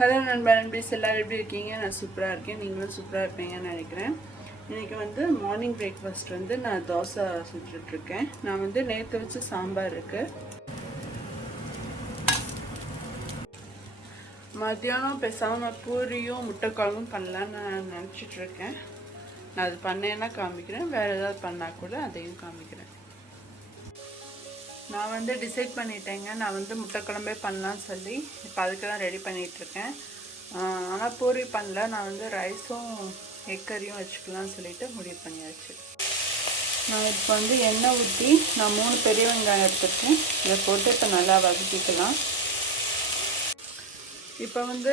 Hello நண்பீஸ் எல்லோரும் எப்படி இருக்கீங்க? நான் சூப்பராக இருக்கேன். நீங்களும் சூப்பராக இருப்பீங்கன்னு நினைக்கிறேன். இன்றைக்கி வந்து மார்னிங் பிரேக்ஃபாஸ்ட் வந்து நான் தோசை சுட்டுட்ருக்கேன். நான் வந்து நேற்று வச்சு சாம்பார் இருக்குது. மத்தியானம் பேசாமல் பூரியும் முட்டைக்குழம்பும் பண்ணலான்னு நான் நினச்சிட்ருக்கேன். நான் அது பண்ணேன்னா காமிக்கிறேன், வேறு ஏதாவது பண்ணால் கூட அதையும் காமிக்கிறேன். நான் வந்து டிசைட் பண்ணிட்டேங்க, நான் வந்து முட்டை குழம்பே பண்ணலான்னு சொல்லி இப்போ அதுக்கு தான் ரெடி பண்ணிகிட்ருக்கேன். ஆனால் பூரி பண்ணல, நான் வந்து ரைஸும் எக் கறியும் வச்சுக்கலான்னு சொல்லிட்டு முடிவு பண்ணியாச்சு. நான் இப்போ வந்து எண்ணெய் ஊற்றி நான் 3 பெரிய வெங்காயம் எடுத்துருக்கேன். இதை போட்டு இப்போ நல்லா வதக்கிக்கலாம். இப்போ வந்து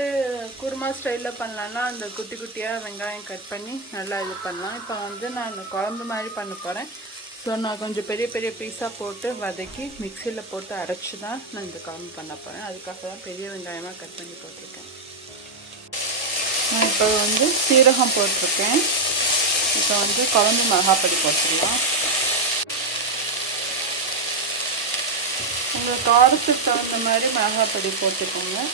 குருமா ஸ்டைலில் பண்ணலான்னா அந்த குட்டி குட்டியாக வெங்காயம் கட் பண்ணி நல்லா இது பண்ணலாம். இப்போ வந்து நான் குழம்பு மாதிரி பண்ண போகிறேன். ஸோ நான் கொஞ்சம் பெரிய பெரிய பீஸாக போட்டு வதக்கி மிக்சியில் போட்டு அரைச்சி தான் நான் இந்த குழம்பு பண்ண போகிறேன். அதுக்காக தான் பெரிய வெங்காயமாக கட் பண்ணி போட்டிருக்கேன். நான் இப்போ வந்து சீரகம் போட்டிருக்கேன். இப்போ வந்து குழம்பு மிளகாப்பொடி போட்டுடலாம். உங்கள் காரத்துக்கு தகுந்த மாதிரி மிளகாப்பொடி போட்டுக்கோங்க.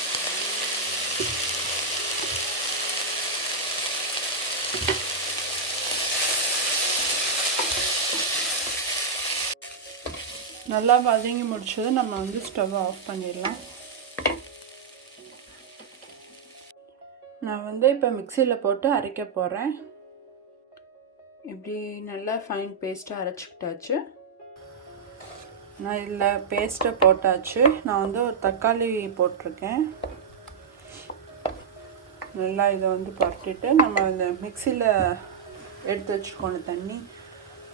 நல்லா வதங்கி முடிச்சது நம்ம வந்து ஸ்டவ் ஆஃப் பண்ணிடலாம். நான் வந்து இப்போ மிக்சியில் போட்டு அரைக்க போகிறேன். இப்படி நல்லா ஃபைன் பேஸ்ட்டாக அரைச்சிக்கிட்டாச்சு. நான் இதில் பேஸ்ட்டை போட்டாச்சு. நான் வந்து ஒரு தக்காளி போட்டிருக்கேன். நல்லா இதை வந்து பரட்டிட்டு நம்ம இந்த மிக்சியில் எடுத்து வச்சுக்கணும் தண்ணி,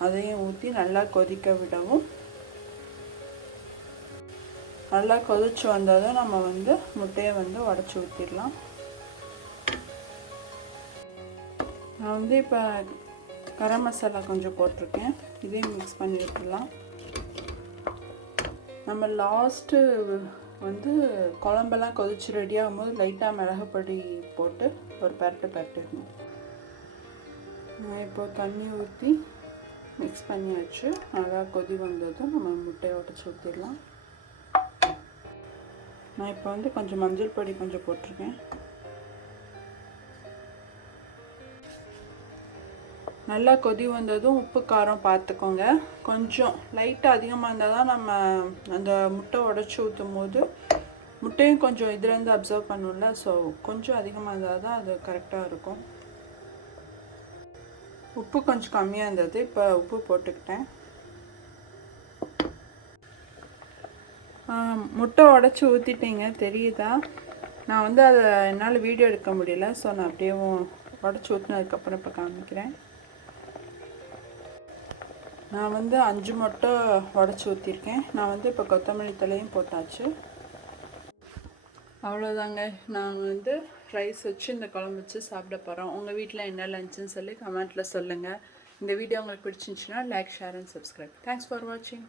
அதையும் ஊற்றி நல்லா கொதிக்க விடவும். நல்லா கொதிச்சு வந்ததும் நம்ம வந்து முட்டையை வந்து உடச்சி ஊற்றிடலாம். நான் வந்து இப்போ கரம் மசாலா கொஞ்சம் போட்டிருக்கேன். இதையும் மிக்ஸ் பண்ணி விட்டுடலாம். நம்ம லாஸ்ட்டு வந்து குழம்பெல்லாம் கொதிச்சு ரெடி ஆகும்போது லைட்டாக மிளகுப்பொடி போட்டு ஒரு பரட்டிடணும். நான் இப்போ தண்ணி ஊற்றி மிக்ஸ் பண்ணியாச்சு. நல்லா கொதி வந்ததும் நம்ம முட்டையை உடச்சி ஊற்றிடலாம். நான் இப்போ வந்து கொஞ்சம் மஞ்சள் பொடி கொஞ்சம் போட்டிருக்கேன். நல்லா கொதி வந்ததும் உப்பு காரம் பார்த்துக்கோங்க. கொஞ்சம் லைட்டாக அதிகமாக இருந்தால் தான் நம்ம அந்த முட்டை உடச்சி ஊற்றும் போது முட்டையும் கொஞ்சம் இதுலேருந்து அப்சர்வ் பண்ணணும்ல. ஸோ கொஞ்சம் அதிகமாக இருந்தால் தான் அது கரெக்டாக இருக்கும். உப்பு கொஞ்சம் கம்மியாக இருந்தது, இப்போ உப்பு போட்டுக்கிட்டேன். முட்டை உடச்சி ஊற்றிட்டீங்க தெரியுதா? நான் வந்து அதை என்னால் வீடியோ எடுக்க முடியல. ஸோ நான் அப்படியே உடச்சி ஊற்றினதுக்கப்புறம் இப்போ காமிக்கிறேன். நான் வந்து 5 முட்டை உடச்சி ஊற்றிருக்கேன். நான் வந்து இப்போ கொத்தமல்லி தலையும் போட்டாச்சு. அவ்வளோதாங்க. நான் வந்து ரைஸ் வச்சு இந்த குழம்பு வச்சு சாப்பிட போகிறோம். உங்கள் வீட்டில் என்ன லஞ்சுன்னு சொல்லி கமெண்ட்டில் சொல்லுங்கள். இந்த வீடியோ உங்களுக்கு பிடிச்சிருந்துச்சுன்னா like, share and subscribe. Thanks for வாட்சிங்.